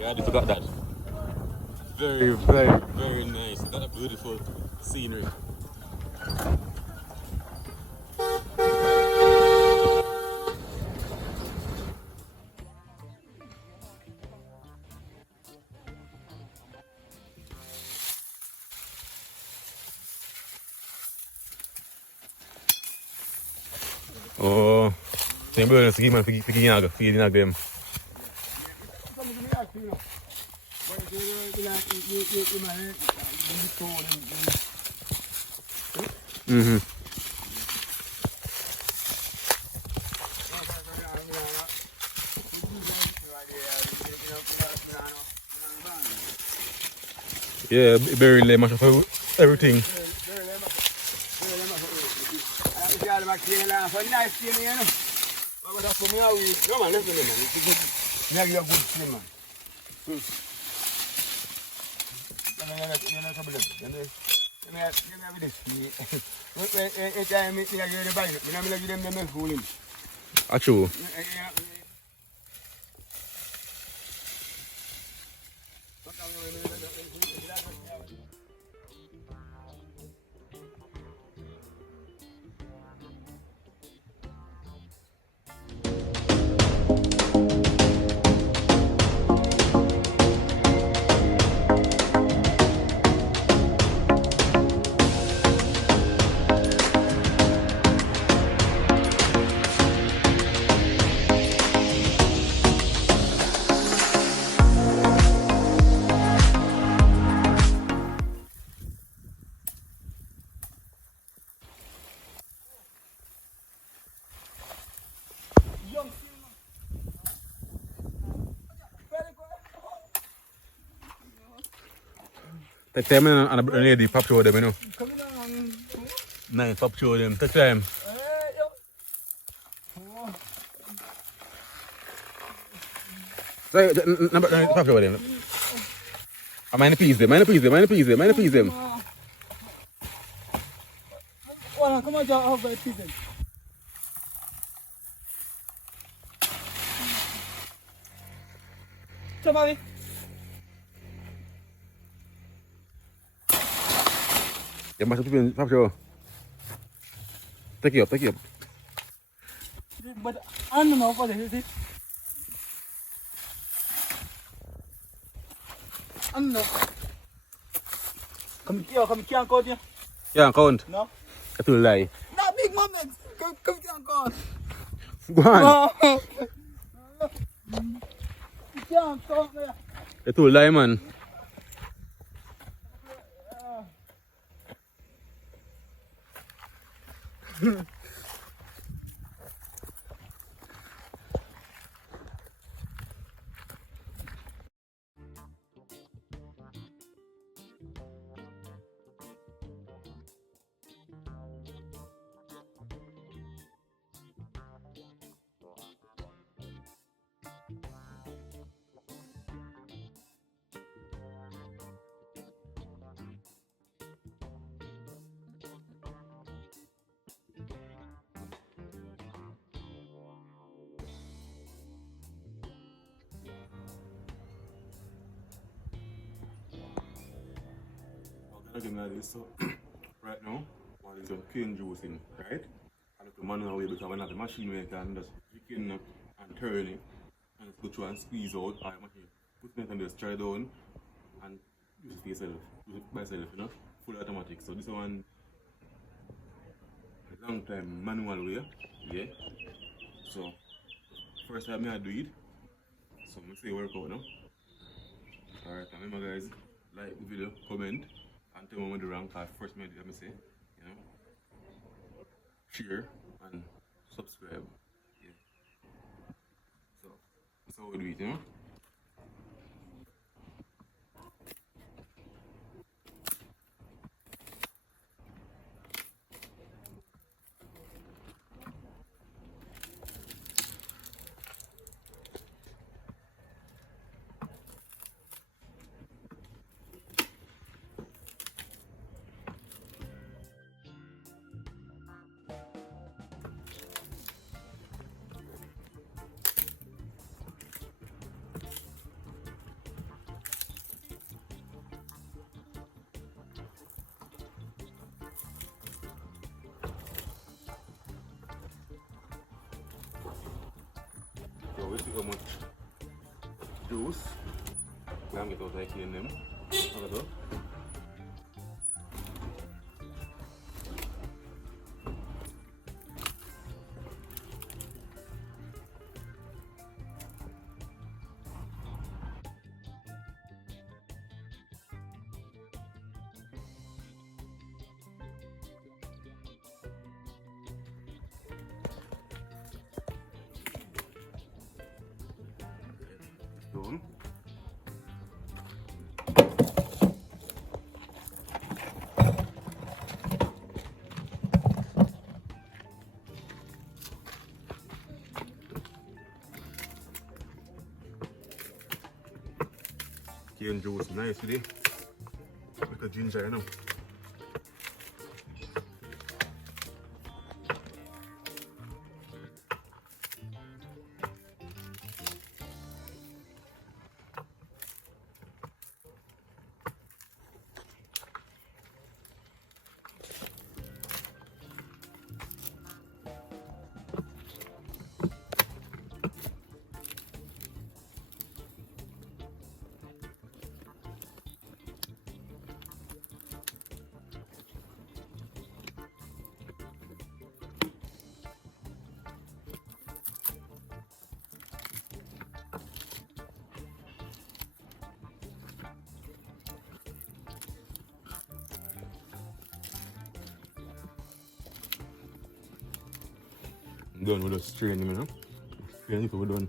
Yeah, I forgot that. Very, very, very nice. Got a beautiful scenery. Oh, tem bom seguir, mano. Fiquem água, fiquem água mesmo. Uhum. Yeah, very lame, mash up everything. Achoo. Take time and a lady pop show them, you know. Nice pop show them. Take time. Say, number pop show them. I mind the piece them, mind the piece them, mind the piece them, mind the piece them. Well, come on, John, have a piece them. So, Bobby. Yeah, mash up pop show. Take it up, take it up. But I don't know what it is. I don't know. Come here, count here. Yeah, count. No? That's a lie. Not big moment. Come here, count. Gwaan. Count there. That's a lie, man. So right now, while it's on cane juicing, right? And it's a manual way because when I have the machine where I can just chicken up and turn it and go through and squeeze out, I machine put it and just try down and use it for yourself, use it by yourself, you know, full automatic. So this one a long time manual way, yeah. So first time I do it, so I'm say work out now. Alright, remember guys, like the video, comment. And tell me what the wrong part first made let me say, you know. Share and subscribe. Yeah. So that's how we do it, you know. we see how much juice we can get out of clean them. Look at that. Done. Cane juice nice today. Like a ginger, you know. Done with the strain, you know. Strain it, we're done.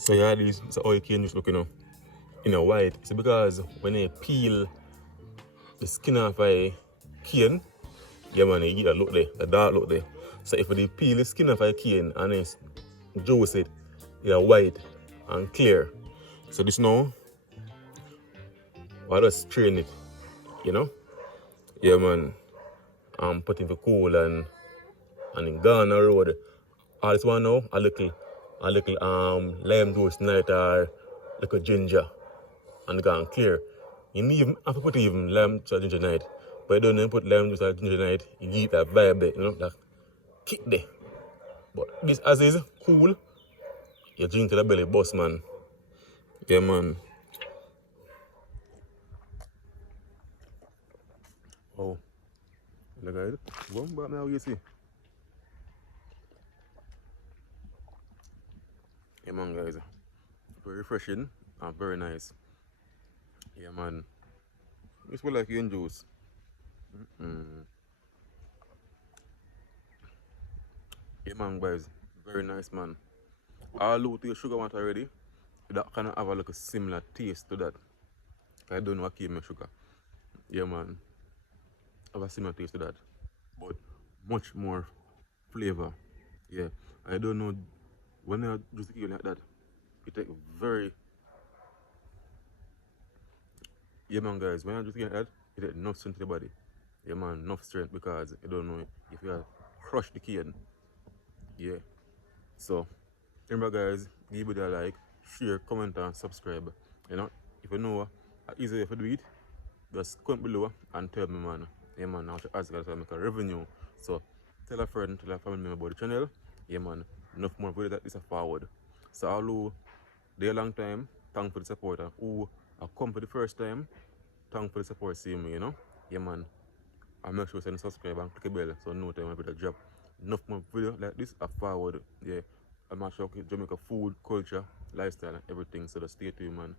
So yeah, this is how you can just look, you know, white. It's because when you peel the skin off a cane, yeah man, you get that look there, the dark look there. So if you peel the skin off a cane and then juice it, it's white and clear. So this now, I just strain it, you know? Yeah man, I'm putting for cool and in Ghana road. All this one now, a little lime juice night or little ginger and gone clear. You need even have to put even lime juice or ginger night. But you don't need to put lime juice or ginger night, you get that vibe there, you know, that kick there. But this as is cool, you drink to the belly bust man. Yeah man. Oh. Look at it. Go back now you see. Yeah man guys. Very refreshing and very nice. Yeah man. It's well like cane juice. Yeah man guys. Very nice man. All out your sugar want already. that kind of have a like a similar taste to that. I don't know what came sugar. Yeah man. Have a similar taste to that. But much more flavor. Yeah. I don't know when I just eat like that, it take very yeah man guys, when I just get that, it take enough strength to the body. Yeah man, enough strength because I don't know if you crush the cane. Yeah. So remember guys, give it a like, share, comment and subscribe. You know, if you know how easy if you do it, just comment below and tell me man. Yeah man, now to ask guys to make a revenue. So tell a friend, tell a family member about the channel. Yeah man, enough more videos like this are forward. So all who they a long time, thank for the support and who I come for the first time, thank for the support seeing me, you know. Yeah man. And make sure you subscribe and click the bell so no time I put a drop. Enough more video like this are forward. Yeah. I'm not sure Jamaica food, culture, lifestyle and everything. So just stay tuned man.